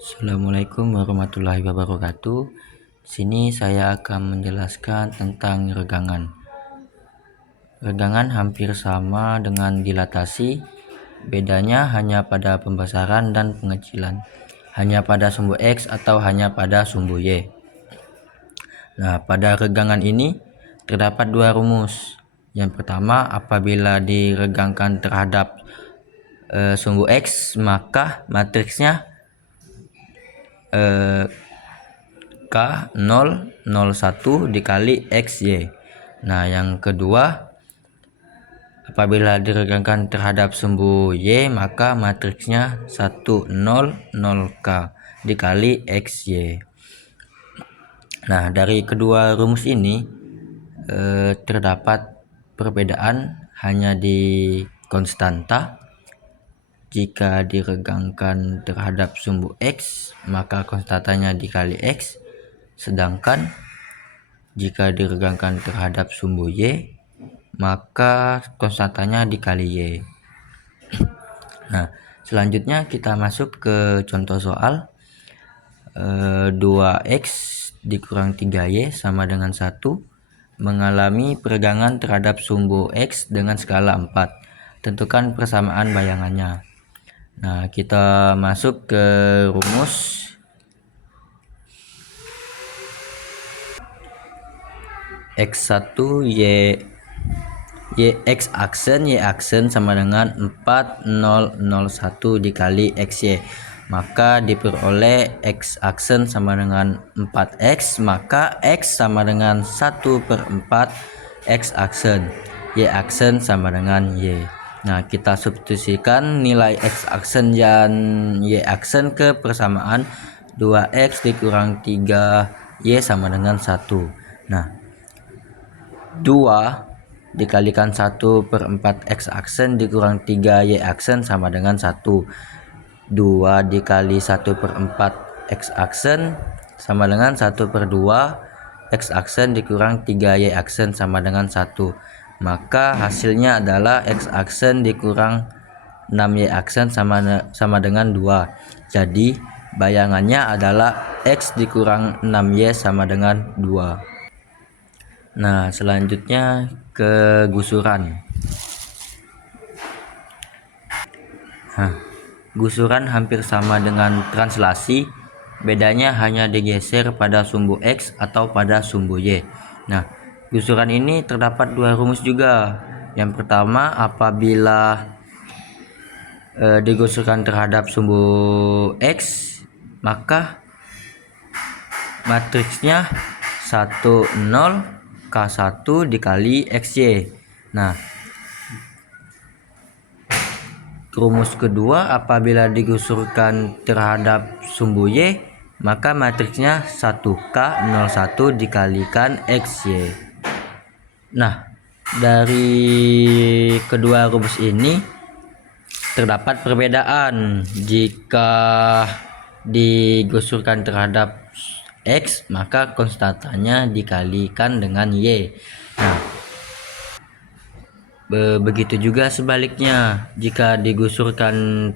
Assalamualaikum warahmatullahi wabarakatuh. Sini saya akan menjelaskan tentang regangan. Regangan hampir sama dengan dilatasi, bedanya hanya pada pembesaran dan pengecilan, hanya pada sumbu X atau hanya pada sumbu Y. Nah, pada regangan ini terdapat dua rumus. Yang pertama, apabila diregangkan terhadap sumbu X, maka matriksnya K001 dikali XY. Nah, yang kedua, apabila diregangkan terhadap sumbu Y, maka matriksnya 100K dikali XY. Nah, dari kedua rumus ini terdapat perbedaan hanya di konstanta. Jika diregangkan terhadap sumbu X, maka konstantanya dikali X. Sedangkan jika diregangkan terhadap sumbu Y, maka konstantanya dikali Y. Nah, selanjutnya kita masuk ke contoh soal. 2X dikurang 3Y sama dengan 1 mengalami peregangan terhadap sumbu X dengan skala 4. Tentukan persamaan bayangannya. Nah, kita masuk ke rumus. X1 X aksen Y aksen sama dengan 4001 dikali XY, maka diperoleh X aksen sama dengan 4X, maka X sama dengan 1/4 X aksen, Y aksen sama dengan Y. Nah, kita substitusikan nilai X aksen dan Y aksen ke persamaan 2X dikurang 3Y sama dengan 1. Nah, 2 dikalikan 1/4 X aksen dikurang 3Y aksen sama dengan 1. 2 dikali 1/4 X aksen sama dengan 1/2 X aksen dikurang 3Y aksen sama dengan 1. Maka hasilnya adalah X aksen dikurang 6Y aksen sama dengan 2. Jadi bayangannya adalah X dikurang 6Y sama dengan 2. Nah, selanjutnya ke gusuran. Gusuran hampir sama dengan translasi, bedanya hanya digeser pada sumbu X atau pada sumbu Y. Nah, gusuran ini terdapat dua rumus juga. Yang pertama, apabila digusurkan terhadap sumbu X, maka matriksnya 10K1 dikali XY. Nah, rumus kedua, apabila digusurkan terhadap sumbu Y, maka matriksnya 1K01 dikalikan XY. Nah, dari kedua rumus ini terdapat perbedaan. Jika digusurkan terhadap X, maka konstantanya dikalikan dengan Y. Nah, begitu juga sebaliknya, jika digusurkan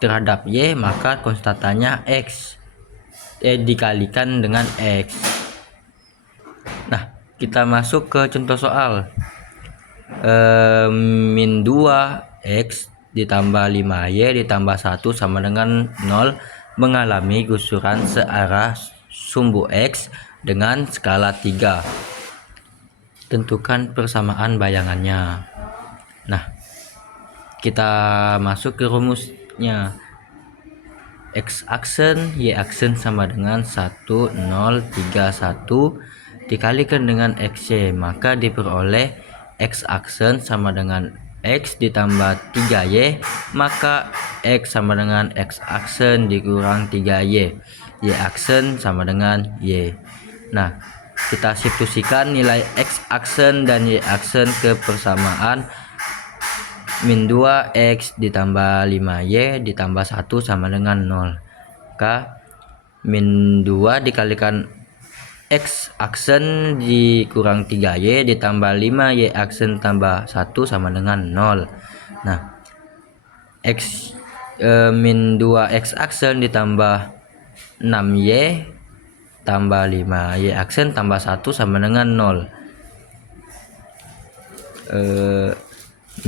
terhadap Y, maka konstantanya X dikalikan dengan X. Nah, kita masuk ke contoh soal. Min 2X ditambah 5Y ditambah 1 sama dengan 0 mengalami gusuran searah sumbu X dengan skala 3. Tentukan persamaan bayangannya. Nah, kita masuk ke rumusnya. X aksen Y aksen sama dengan 1031 dikalikan dengan XY, maka diperoleh X aksen sama dengan X ditambah 3Y, maka X sama dengan X aksen dikurang 3Y, Y aksen sama dengan Y. Nah, kita substitusikan nilai X aksen dan Y aksen ke persamaan min 2X ditambah 5Y ditambah 1 sama dengan 0. Maka min 2 dikalikan X aksen dikurang 3Y ditambah 5Y aksen tambah 1 sama dengan 0. Nah, X min 2 X aksen ditambah 6Y tambah 5Y aksen tambah 1 sama dengan 0.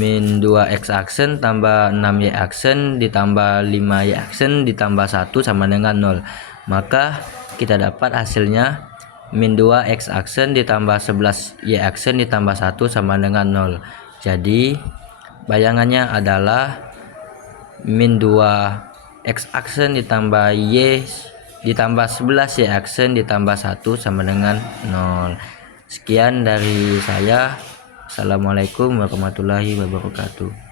Min 2 X aksen tambah 6Y aksen ditambah 5Y aksen ditambah 1 sama dengan 0. Maka kita dapat hasilnya min 2 X aksen ditambah 11Y aksen ditambah 1 sama dengan 0. Jadi bayangannya adalah min 2 X aksen ditambah Y ditambah 11Y aksen ditambah 1 sama dengan 0. Sekian dari saya. Assalamualaikum warahmatullahi wabarakatuh.